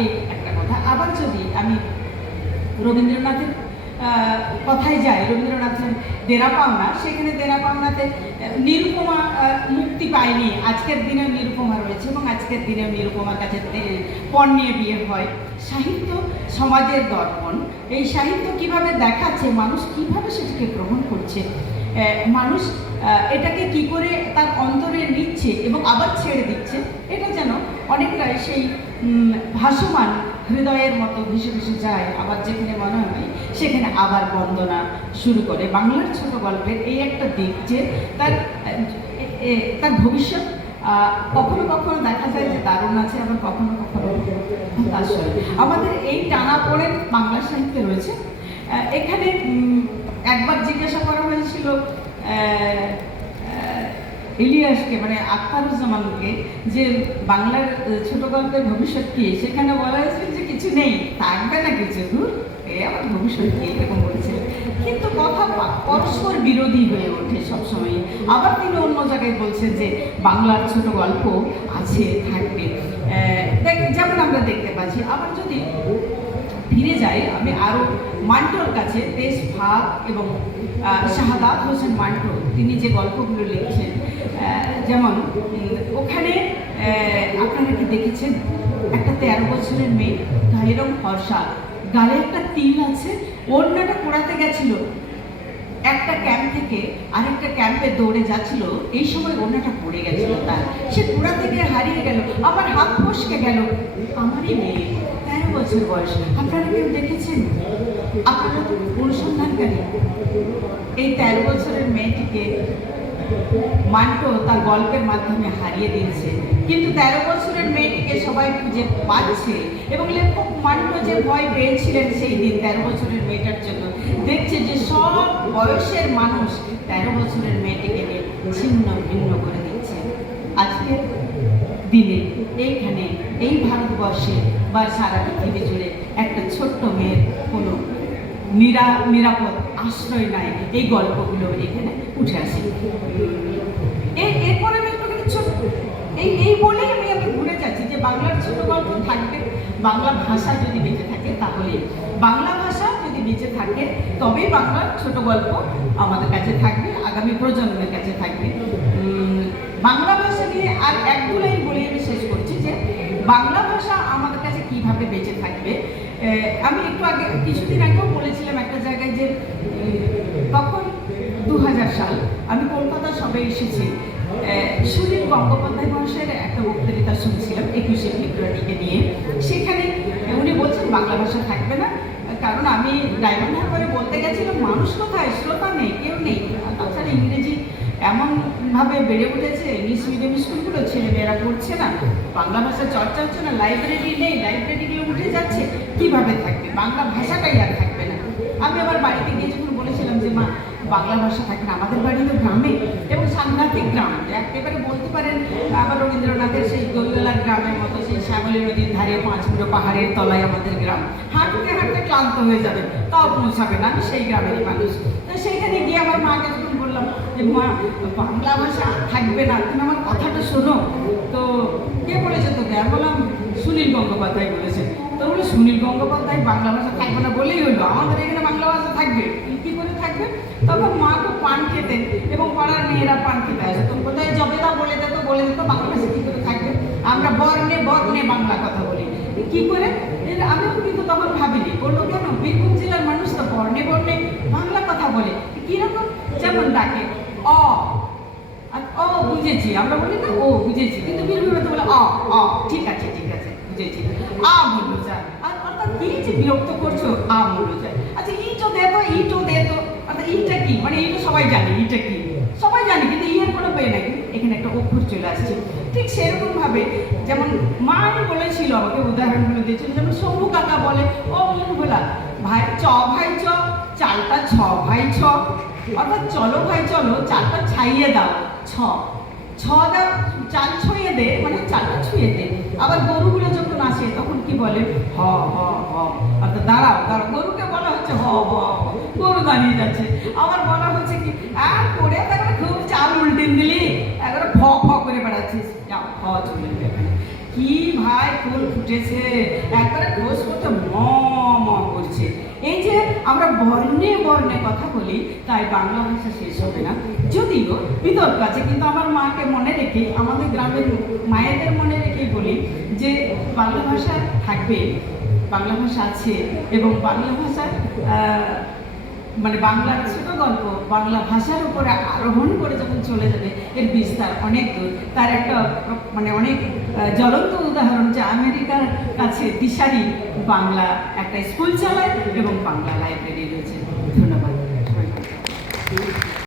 এই একটা কথা। আবার যদি আমি রবীন্দ্রনাথের কথায় যাই, রবীন্দ্রনাথের দেনা পাওনা, সেখানে দেনা পাওনাতে নিরুপমা মুক্তি পায়নি। আজকের দিনে নিরুপমা রয়েছে এবং আজকের দিনে নিরুপমার কাছে পণ নিয়ে বিয়ে হয়। সাহিত্য সমাজের দর্পণ। এই সাহিত্য কিভাবে দেখাচ্ছে, মানুষ কিভাবে সেটাকে গ্রহণ করছে, মানুষ এটাকে কি করে তার অন্তরে নিচ্ছে এবং আবার ছেড়ে দিচ্ছে, এটা যেন অনেকটাই সেই ভাসমান হৃদয়ের মতো ভেসে ভেসে যায়। আবার যেখানে মনে হয় সেখানে আবার বন্দনা শুরু করে। বাংলার ছোট গল্পের এই একটা দিক যে তার ভবিষ্যৎ কখনো কখনো দেখা যায় যে দারুণ আছে, আবার কখনো কখনো আসলে আমাদের এই টানাপোড়েন বাংলা সাহিত্যে রয়েছে। এখানে একবার জিজ্ঞাসা করা হয়েছিল ইলিয়াসকে, মানে আখতারুজ্জামানকে, যে বাংলার ছোট গল্পের ভবিষ্যৎ কি? সেখানে বলা হয়েছিল যে কিছু নেই, থাকবে না কিছু, আবার ভবিষ্যৎ কি এরকম বলেছে। কিন্তু কথা পরস্পর বিরোধী হয়ে ওঠে সবসময়। আবার তিনি অন্য জায়গায় বলছেন যে বাংলার ছোট গল্প আছে, থাকবে। যেমন আমরা দেখতে পাচ্ছি। আবার যদি ফিরে যাই আমি আরও মান্টোর কাছে, দেশভাগ এবং শাহাদাত হোসেন মান্টো তিনি যে গল্পগুলো লিখছেন, যেমন ওখানে আপনারা কি দেখেছেন একটা 13 বছরের মেয়ে, গায়ের রং ফর্সা, গালে একটা তিল আছে, ওড়নাটা পোড়াতে গেছিল, একটা ক্যাম্প থেকে আরেকটা ক্যাম্পে দৌড়ে যাচ্ছিল, এই সময় ওড়নাটা পড়ে গেছিল তার, সে পোড়াতে গিয়ে হারিয়ে গেল, আমার হাত ফসকে গেল। আমারই মেয়ে, 13 বছর বয়স। আপনারা কেউ দেখেছেন? আপনারা তো অনুসন্ধানকারী। এই 13 বছরের মেয়েটিকে মান্টো তার গল্পের মাধ্যমে হারিয়ে দিয়েছে, কিন্তু 13 বছরের মেয়েটিকে সবাই খুঁজে পাচ্ছে। এবং লেখক মান্টো যে ভয় পেয়েছিলেন সেই দিন 13 বছরের মেয়েটার জন্য, দেখছে যে সব বয়সের মানুষ 13 বছরের মেয়েটিকে নিয়ে ছিন্ন ভিন্ন করে দিচ্ছে। আজকের দিনে এইখানে এই ভারতবর্ষে বা সারা পৃথিবী জুড়ে একটা ছোট্ট মেয়ের কোনো নিরাপদ আশ্রয় নাই। এই গল্পগুলো এখানে উঠে আসে। এরপরে আমি একটু ছোট্ট এই বলেই আমি ঘুরে যাচ্ছি যে বাংলার ছোট গল্প থাকবে। বাংলা ভাষা যদি বেঁচে থাকে, তাহলে বাংলা ভাষা যদি বেঁচে থাকে তবেই বাংলার ছোট গল্প আমাদের কাছে থাকবে, আগামী প্রজন্মের কাছে থাকবে। বাংলা ভাষা নিয়ে আর একটু লাইন বলে আমি শেষ করছি যে বাংলা ভাষা আমাদের কাছে কিভাবে বেঁচে থাকবে। আমি একটু আগে কিছুদিন আগেও বলেছিলাম একটা জায়গায় যে তখন 2000 সাল, আমি কলকাতা সবে এসেছি, সুনীল গঙ্গোপাধ্যায় মহাশয়ের একটা বক্তৃতা শুনছিলাম 21শে ফেব্রুয়ারিকে নিয়ে। সেখানে উনি বলছেন বাংলা ভাষা থাকবে না, কারণ আমি ডায়মন্ড হারবারে বলতে গেছিলাম মানুষ কোথায়, শ্রোতা নেই, কেউ নেই। তাছাড়া ইংরেজি এমনভাবে বেড়ে উঠেছে, ইংলিশ মিডিয়াম স্কুলগুলো ছেলেমেয়েরা পড়ছে না, বাংলা ভাষার চর্চা হচ্ছে না, লাইব্রেরি নেই, লাইব্রেরিগুলো উঠে যাচ্ছে, কিভাবে থাকবে? বাংলা ভাষাটাই আর থাকবে না। আমি আমার বাড়িতে গিয়ে যখন বলেছিলাম যে মা বাংলা ভাষা থাকে না, আমাদের বাড়ি তো গ্রামে এবং সাংঘাতিক গ্রাম, একেবারে বলতে পারেন আবার রবীন্দ্রনাথের সেই দোলগোলার গ্রামের মতো, সেই শ্যামলী নদীর ধারে 5 ফুটো পাহাড়ের তলায় আমাদের গ্রাম, হাঁটতে হাঁটতে ক্লান্ত হয়ে যাবে তাও পৌঁছাবে না, আমি সেই গ্রামেরই মানুষ। তো সেইখানে গিয়ে আমার মাকে যখন বললাম যে মা বাংলা ভাষা থাকবে না, তুমি আমার কথাটা শোনো, তো কে বলেছে তোকে? আমি বললাম সুনীল গঙ্গোপাধ্যায় বলেছে। তো বলে সুনীল গঙ্গোপাধ্যায় বাংলা ভাষা থাকবে না বলেই হলো, আমাদের এখানে বাংলা ভাষা থাকবে, কি করে থাকবে? তখন মা খুব পান খেতেন এবং পাড়ার মেয়েরা পান খেতে আসে, তো কোথায় জবেদা বলে দিত বাংলা ভাষা কী করে থাকবে? আমরা বর্ণে বর্ণে বাংলা কথা বলি, কি করে? আমিও কিন্তু তখন ভাবিনি। বললো কেন? বীরভূম জেলার মানুষ তো বর্ণে বর্ণে বাংলা কথা বলে। কীরকম? যেমন ডাকে অ, ও বুঝেছি, আমরা বলি না ও বুঝেছি, কিন্তু বীরভূমে তো বলে অ, ঠিক আছে বুঝেছি, আ বললো যায়। আর অর্থাৎ কি যে বিরক্ত করছো, আ বললো যায়। আচ্ছা ইটো দে তো, অর্থাৎ ইটা কি? মানে ইটা সবাই জানে, ইটা কি সবাই জানে, কিন্তু ইয়ের কোনো পেয়ে নাই, এখানে একটা অক্ষর চলে আসছে। ঠিক সেরকম ভাবে যেমন মা বলেছিল, আমাকে উদাহরণগুলো দিয়েছিল, যেমন শম্ভু কাকা বলে ও মুখ ভোলা ভাই ভাই চ, চালটা 6 ভাই 6, অর্থাৎ চলো ভাই চলো, চালটা ছাইয়ে দাও, 6 দাও, চাল ছুঁয়ে দে, মানে চালটা ছুঁয়ে দে। আবার গরুগুলো যখন আসে তখন কি বলে? হ, অর্থাৎ দাঁড়াও, গরুকে বলা হচ্ছে হ, গরু দাঁড়িয়ে যাচ্ছে। আবার বলা হচ্ছে কি আর করে খুব চাল উল্টে দিলি, একবারে ফ করে বেড়াচ্ছিস, যাও হ চলে যাবে। কি ভাই ফুল ফুটেছে, একবারে খোঁজ করতে ম ম করছে। এই যে আমরা বর্ণে বর্ণে কথা বলি, তাই বাংলা ভাষা শেষ হবে না। যদিও বিতর্ক আছে, কিন্তু আমার মাকে মনে রেখে, আমাদের গ্রামের মায়েদের মনে রেখেই বলি যে বাংলা ভাষা থাকবে, বাংলা ভাষা আছে, এবং বাংলা ভাষার মানে বাংলার ছোট গল্প বাংলা ভাষার উপরে আরোহণ করে যখন চলে যাবে, এর বিস্তার অনেক দূর। তার একটা মানে অনেক জ্বলন্ত উদাহরণ যে আমেরিকার কাছে দিশারি বাংলা একটা স্কুল চালায় এবং বাংলা লাইব্রেরি রয়েছে। ধন্যবাদ।